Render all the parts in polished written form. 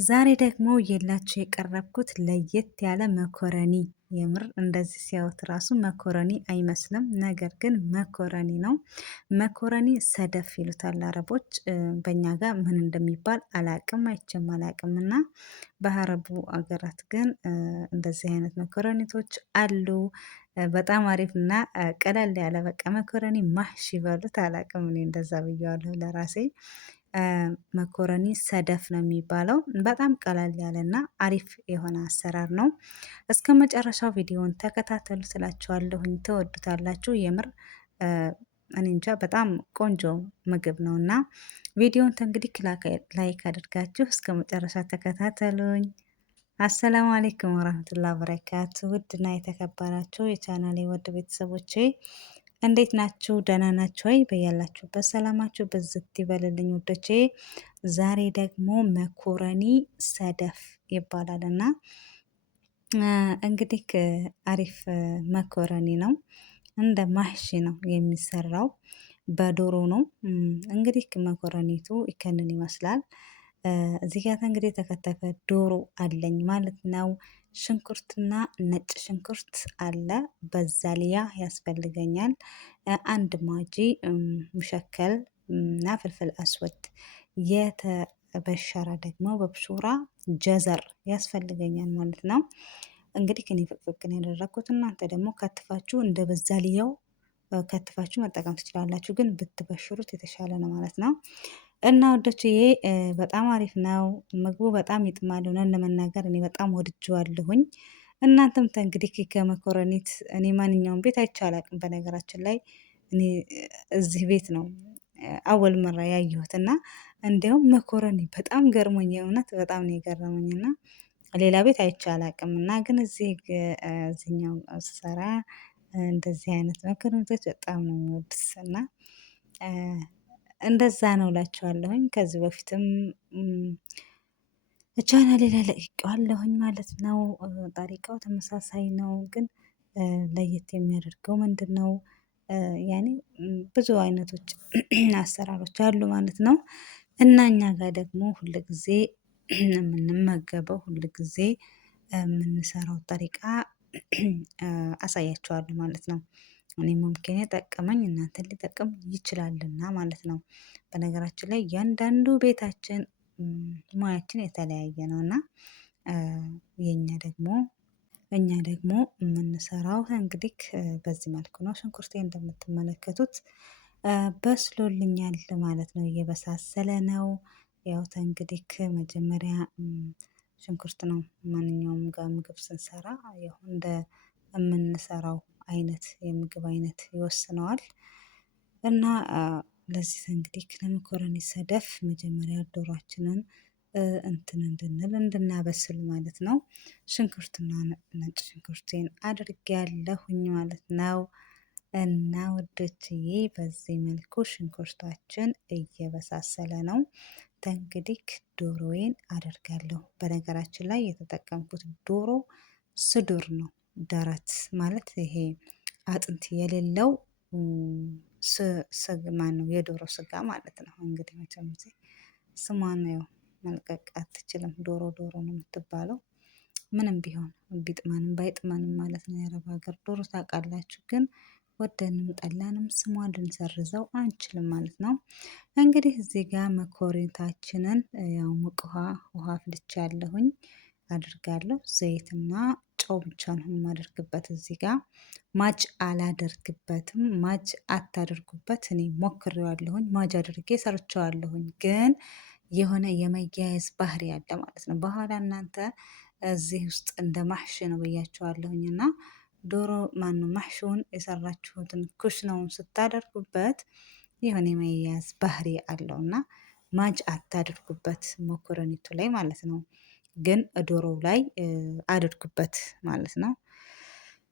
ዛሬ ደግሞ የላችሁ የቀረብኩት ለየት ያለ መኮረኒ። የምር እንደዚህ ሲያዩት ራሱ መኮረኒ አይመስልም፣ ነገር ግን መኮረኒ ነው። መኮረኒ ሰደፍ ይሉታል አረቦች። በእኛ ጋር ምን እንደሚባል አላቅም፣ አይቼም አላቅም። እና በአረቡ አገራት ግን እንደዚህ አይነት መኮረኒቶች አሉ። በጣም አሪፍ እና ቀለል ያለ በቃ መኮረኒ ማሽ ይበሉት አላቅም። እኔ እንደዛ ብዬዋለሁ ለራሴ። መኮረኒ ሰደፍ ነው የሚባለው። በጣም ቀላል ያለና አሪፍ የሆነ አሰራር ነው። እስከ መጨረሻው ቪዲዮን ተከታተሉ ስላችኋለሁኝ፣ ትወዱታላችሁ የምር። እኔ እንጃ በጣም ቆንጆ ምግብ ነው እና ቪዲዮን እንግዲህ ላይክ አድርጋችሁ እስከ መጨረሻ ተከታተሉኝ። አሰላሙ አሌይኩም ወራህመቱላሂ ወበረካቱ። ውድና የተከበራችሁ የቻናሌ ውድ ቤተሰቦቼ እንዴት ናችሁ? ደህና ናችሁ ወይ? በያላችሁበት ሰላማችሁ በዝት ይበልልኝ ውዶቼ። ዛሬ ደግሞ መኮረኒ ሰደፍ ይባላል እና እንግዲህ አሪፍ መኮረኒ ነው። እንደ ማህሺ ነው የሚሰራው፣ በዶሮ ነው። እንግዲህ መኮረኒቱ ይከንን ይመስላል። እዚህ ጋር እንግዲህ የተከተፈ ዶሮ አለኝ ማለት ነው። ሽንኩርትና ነጭ ሽንኩርት አለ፣ በዛሊያ ያስፈልገኛል። አንድ ማጂ ሙሸከል እና ፍልፍል አስወድ የተበሸረ ደግሞ በብሹራ ጀዘር ያስፈልገኛል ማለት ነው። እንግዲህ እኔ ፍቅፍቅን ያደረግኩት፣ እናንተ ደግሞ ከትፋችሁ እንደ በዛሊያው ከትፋችሁ መጠቀም ትችላላችሁ፣ ግን ብትበሽሩት የተሻለ ነው ማለት ነው። እና ወዶች ይሄ በጣም አሪፍ ነው ምግቡ፣ በጣም ይጥማል። ሆነን ለመናገር እኔ በጣም ወድጄዋለሁኝ። እናንተም እንግዲህ ከመኮረኒት እኔ ማንኛውም ቤት አይቼ አላቅም። በነገራችን ላይ እኔ እዚህ ቤት ነው አወል መራ ያየሁት እና እንዲያውም መኮረኒ በጣም ገርሞኝ፣ የእውነት በጣም ነው የገረመኝ እና ሌላ ቤት አይቼ አላቅም። እና ግን እዚህኛው ስሰራ እንደዚህ አይነት መኮረኒቶች በጣም ነው የሚወዱት እና እንደዛ ነው እላችኋለሁኝ። ከዚህ በፊትም ቻናሌ ላይ ለቅቄዋለሁኝ ማለት ነው። ጣሪቃው ተመሳሳይ ነው፣ ግን ለየት የሚያደርገው ምንድን ነው? ያኔ ብዙ አይነቶች አሰራሮች አሉ ማለት ነው። እና እኛ ጋር ደግሞ ሁልጊዜ የምንመገበው ሁልጊዜ የምንሰራው ጠሪቃ አሳያቸዋለሁ ማለት ነው። እኔ ሙምኪን የጠቀመኝ እናንተን ሊጠቅም ይችላልና ማለት ነው። በነገራችን ላይ እያንዳንዱ ቤታችን ሙያችን የተለያየ ነው እና እኛ ደግሞ የምንሰራው እንግዲህ በዚህ መልኩ ነው። ሽንኩርቴ እንደምትመለከቱት በስሎልኛል ማለት ነው፣ እየበሳሰለ ነው። ያው እንግዲህ መጀመሪያ ሽንኩርት ነው ማንኛውም ጋር ምግብ ስንሰራ ያው እንደ የምንሰራው አይነት የምግብ አይነት ይወስነዋል። እና ለዚህ እንግዲህ ለመኮረኒ ሰደፍ መጀመሪያ ዶሯችንን እንድናበስል ማለት ነው። ሽንኩርትና ነጭ ሽንኩርቴን አድርጌያለሁኝ ማለት ነው። እና ውዶችዬ በዚህ መልኩ ሽንኩርታችን እየበሳሰለ ነው። እንግዲህ ዶሮዬን አደርጋለሁ። በነገራችን ላይ የተጠቀምኩት ዶሮ ስዱር ነው፣ ደረት ማለት ይሄ አጥንት የሌለው ስግማ ነው፣ የዶሮ ስጋ ማለት ነው። እንግዲህ መቼም ስሟን ያው መልቀቅ አትችልም፣ ዶሮ ዶሮ ነው የምትባለው። ምንም ቢሆን ቢጥመንም ባይጥመንም ማለት ነው። የአረብ ሀገር ዶሮ ታውቃላችሁ፣ ግን ወደንም ጠላንም ስሟን ልንሰርዘው አንችልም ማለት ነው። እንግዲህ እዚህ ጋር መኮረኒታችንን ያው ሙቅ ውሃ አፍልቻለሁኝ አድርጋለሁ። ዘይትና ጨው ብቻ ነው የማደርግበት። እዚህ ጋር ማጅ አላደርግበትም። ማጅ አታደርጉበት። እኔ ሞክሬዋለሁኝ፣ ማጅ አድርጌ ሰርቸዋለሁኝ፣ ግን የሆነ የመያያዝ ባህሪ ያለ ማለት ነው። በኋላ እናንተ እዚህ ውስጥ እንደ ማሕሽ ነው ብያቸዋለሁኝ። እና ዶሮ ማነው ማሕሽውን የሰራችሁትን ኩሽናውን ስታደርጉበት የሆነ የመያያዝ ባህሪ አለው እና ማጅ አታድርጉበት መኮረኒቱ ላይ ማለት ነው። ግን ዶሮው ላይ አድርጉበት ማለት ነው።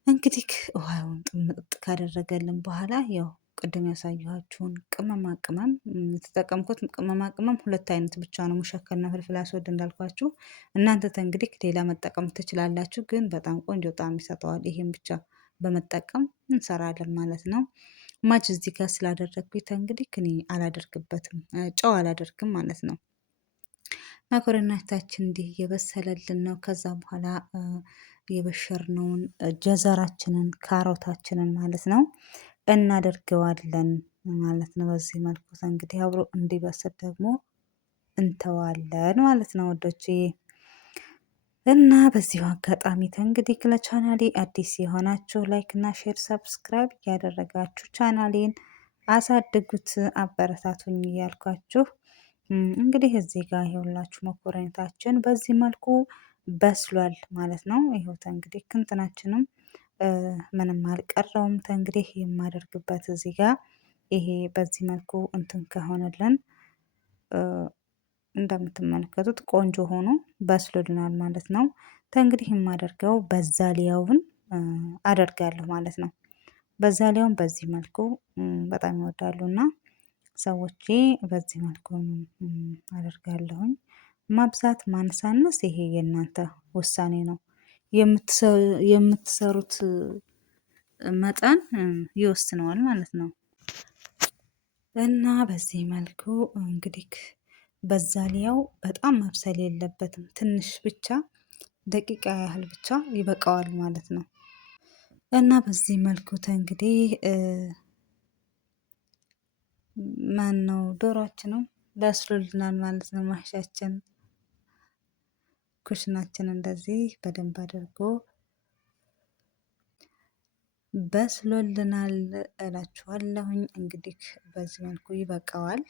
እንግዲህ ውሃውን ጥምጥ ካደረገልን በኋላ ያው ቅድም ያሳየኋችሁን ቅመማ ቅመም የተጠቀምኩት ቅመማ ቅመም ሁለት አይነት ብቻ ነው፣ ሙሸከልና ፍልፍል አስወድ እንዳልኳችሁ። እናንተ እንግዲህ ሌላ መጠቀም ትችላላችሁ፣ ግን በጣም ቆንጆ ጣዕም ይሰጠዋል። ይሄን ብቻ በመጠቀም እንሰራለን ማለት ነው። ማጅ እዚህ ጋር ስላደረግኩት እንግዲህ እኔ አላደርግበትም፣ ጨው አላደርግም ማለት ነው። መኮረናታችን እንዲህ እየበሰለልን ነው። ከዛ በኋላ የበሸርነውን ጀዘራችንን ካሮታችንን ማለት ነው እናደርገዋለን ማለት ነው። በዚህ መልኩ እንግዲህ አብሮ እንዲበስል ደግሞ እንተዋለን ማለት ነው ወዶቼ። እና በዚሁ አጋጣሚ እንግዲህ ለቻናሌ አዲስ የሆናችሁ ላይክ እና ሼር ሰብስክራይብ እያደረጋችሁ ቻናሌን አሳድጉት፣ አበረታቱኝ እያልኳችሁ እንግዲህ እዚህ ጋር ይኸውላችሁ መኮረኒታችን በዚህ መልኩ በስሏል ማለት ነው። ይኸውት እንግዲህ ክንትናችንም ምንም አልቀረውም። እንግዲህ የማደርግበት እዚህ ጋር ይሄ በዚህ መልኩ እንትን ከሆነልን እንደምትመለከቱት ቆንጆ ሆኖ በስሎልናል ማለት ነው። እንግዲህ የማደርገው በዛሊያውን አደርጋለሁ ማለት ነው። በዛሊያውን በዚህ መልኩ በጣም ይወዳሉ እና ሰዎቼ በዚህ መልኩ አደርጋለሁኝ። ማብዛት ማንሳነስ ይሄ የእናንተ ውሳኔ ነው። የምትሰሩት መጠን ይወስነዋል ማለት ነው። እና በዚህ መልኩ እንግዲህ በዛሊያው በጣም መብሰል የለበትም። ትንሽ ብቻ ደቂቃ ያህል ብቻ ይበቃዋል ማለት ነው። እና በዚህ መልኩ እንግዲህ ማን ነው ዶሮአችንም በስሎልናል ማለት ነው። ማሻችን ኩሽናችን እንደዚህ በደንብ አድርጎ በስሎልናል እላችኋለሁኝ። እንግዲህ በዚህ መልኩ ይበቃዋል።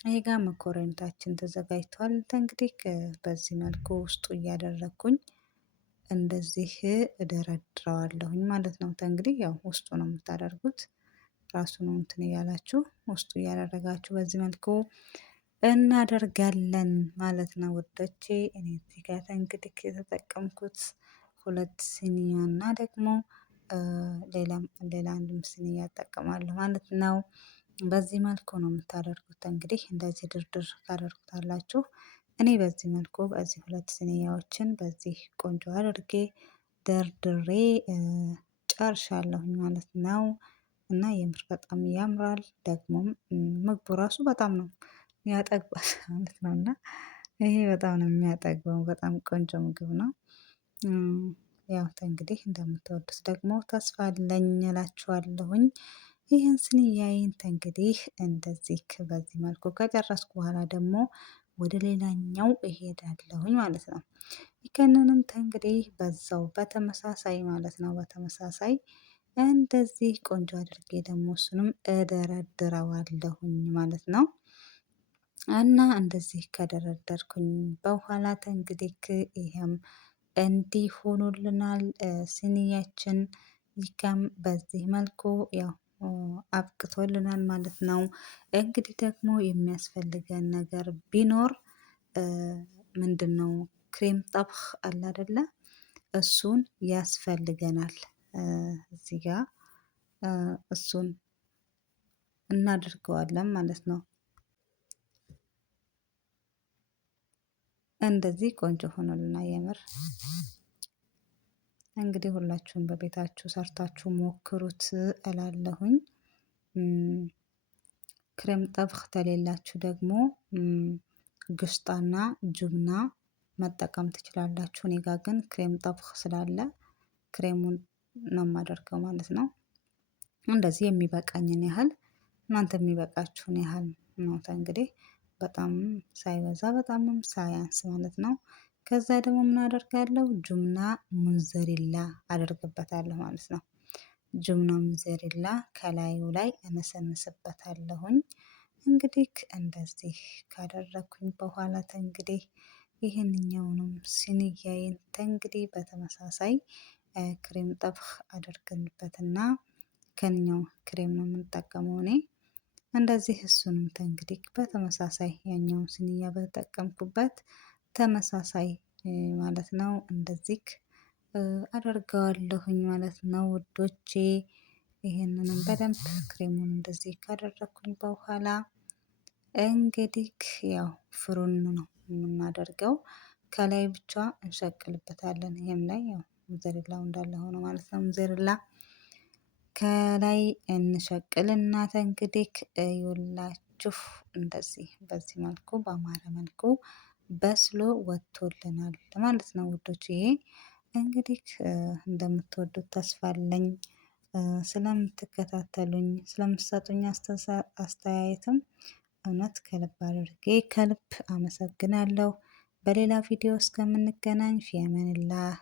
ይሄ ጋር መኮረኒታችን ተዘጋጅቷል። እንግዲህ በዚህ መልኩ ውስጡ እያደረግኩኝ እንደዚህ እደረድረዋለሁኝ ማለት ነው። እንግዲህ ያው ውስጡ ነው የምታደርጉት ራሱ ነው እንትን እያላችሁ ውስጡ እያደረጋችሁ በዚህ መልኩ እናደርጋለን ማለት ነው ውዶቼ። እኔ እዚህ ጋር እንግዲህ የተጠቀምኩት ሁለት ሲኒያ እና ደግሞ ሌላ አንድም ሲኒያ እጠቀማለሁ ማለት ነው። በዚህ መልኩ ነው የምታደርጉት። እንግዲህ እንደዚህ ድርድር ታደርጉታላችሁ። እኔ በዚህ መልኩ በዚህ ሁለት ሲኒያዎችን በዚህ ቆንጆ አድርጌ ደርድሬ ጨርሻለሁኝ ማለት ነው። እና የምር በጣም ያምራል። ደግሞም ምግቡ ራሱ በጣም ነው ያጠግባል ማለት ነው። እና ይሄ በጣም ነው የሚያጠግበው። በጣም ቆንጆ ምግብ ነው። ያው እንግዲህ እንደምትወዱት ደግሞ ተስፋ አለኝ እላችኋለሁኝ። ይህን ስኒያዬን እንግዲህ እንደዚህ በዚህ መልኩ ከጨረስኩ በኋላ ደግሞ ወደ ሌላኛው እሄዳለሁኝ ማለት ነው። ይከንንም እንግዲህ በዛው በተመሳሳይ ማለት ነው በተመሳሳይ እንደዚህ ቆንጆ አድርጌ ደግሞ እሱንም እደረድረዋለሁኝ ማለት ነው። እና እንደዚህ ከደረደርኩኝ በኋላ እንግዲህ ይሄም እንዲህ ሆኖልናል ሲኒያችን። ይካም በዚህ መልኩ ያው አብቅቶልናል ማለት ነው። እንግዲህ ደግሞ የሚያስፈልገን ነገር ቢኖር ምንድነው? ክሬም ጠብኽ አለ አይደለ? እሱን ያስፈልገናል። እዚህ ጋር እሱን እናደርገዋለን ማለት ነው። እንደዚህ ቆንጆ ሆኖልና የምር እንግዲህ ሁላችሁም በቤታችሁ ሰርታችሁ ሞክሩት እላለሁኝ። ክሬም ጠብኽ ተሌላችሁ ደግሞ ግስጣና ጁብና መጠቀም ትችላላችሁ። እኔ ጋ ግን ክሬም ጠብኽ ስላለ ክሬሙን ነው የማደርገው ማለት ነው። እንደዚህ የሚበቃኝን ያህል እናንተ የሚበቃችሁን ያህል ነው። እንግዲህ በጣም ሳይበዛ በጣምም ሳያንስ ማለት ነው። ከዛ ደግሞ ምን አደርጋለሁ? ጁምና ሙንዘሪላ አደርግበታለሁ ማለት ነው። ጁምና ሙንዘሪላ ከላዩ ላይ እነሰንስበታለሁኝ። እንግዲህ እንደዚህ ካደረኩኝ በኋላ እንግዲህ ይህንኛውንም ሲኒያዬን እንግዲህ በተመሳሳይ ክሬም ጠብኽ አድርገንበትና ከኛው ክሬም ነው የምንጠቀመው እኔ እንደዚህ እሱንም እንግዲህ በተመሳሳይ ያኛውን ሲኒያ በተጠቀምኩበት ተመሳሳይ ማለት ነው እንደዚህ አደርገዋለሁኝ ማለት ነው ውዶቼ። ይሄንንም በደንብ ክሬሙን እንደዚህ ካደረኩኝ በኋላ እንግዲህ ያው ፍሩን ነው የምናደርገው። ከላይ ብቻ እንሸቅልበታለን። ይሄም ላይ ያው ሙዘሬላው እንዳለ ሆኖ ማለት ነው። ሙዘሬላ ከላይ እንሸቅልና እንግዲህ ይውላችሁ እንደዚህ በዚህ መልኩ በአማረ መልኩ በስሎ ወጥቶልናል ማለት ነው ውዶችዬ። እንግዲህ እንደምትወዱት ተስፋ አለኝ። ስለምትከታተሉኝ ስለምትሰጡኝ አስተያየትም እውነት ከልብ አመሰግናለሁ። በሌላ ቪዲዮ እስከምንገናኝ ፊ አማንላህ